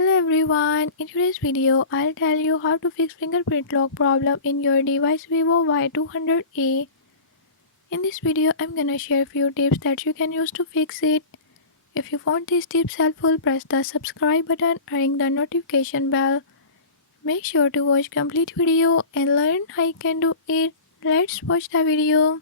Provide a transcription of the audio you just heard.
Hello everyone, in today's video I'll tell you how to fix fingerprint lock problem in your device Vivo Y200e. In this video I'm gonna share few tips that you can use to fix it. If you found these tips helpful, press the subscribe button and ring the notification bell. Make sure to watch complete video and learn how you can do it. Let's watch the video.